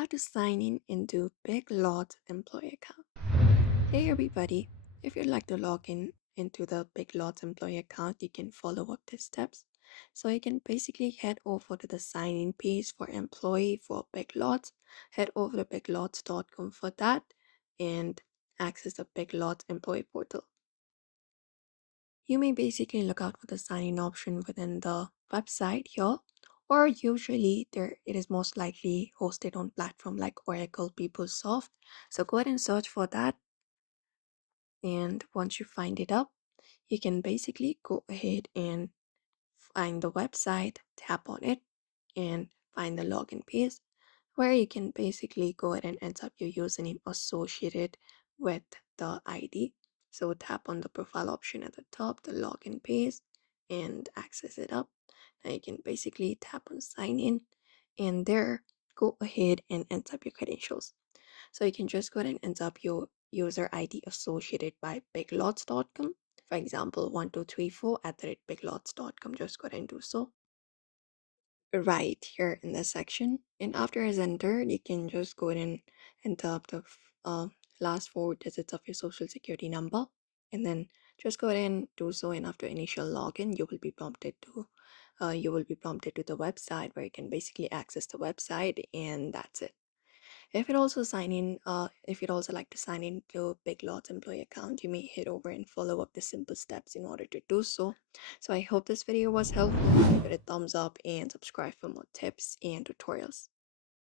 How to sign in into Big Lots employee account. Hey everybody, if you'd like to log in into the Big Lots employee account, you can follow up these steps. So you can basically head over to the sign in page for employee for Big Lots, head over to biglots.com for that, and access the Big Lots employee portal. You may basically look out for the sign in option within the website here, or usually there it is most likely hosted on platform like Oracle, PeopleSoft. So go ahead and search for that, and once you find it up, you can basically go ahead and find the website, tap on it, and find the login page where you can basically go ahead and enter up your username associated with the ID. So tap on the profile option at the top, the login page, and access it up. Now you can basically tap on sign in, and there go ahead and enter up your credentials. So you can just go ahead and enter up your user ID associated by biglots.com. For example, 1234 at the rate biglots.com. Just go ahead and do so right here in this section. And after it's entered, you can just go ahead and enter up the last four digits of your social security number, and then just go ahead and do so. And after initial login, you will be prompted to the website where you can basically access the website, and that's it. If you'd also like to sign in to Big Lots employee account, you may head over and follow up the simple steps in order to do so. So I hope this video was helpful. Give it a thumbs up and subscribe for more tips and tutorials.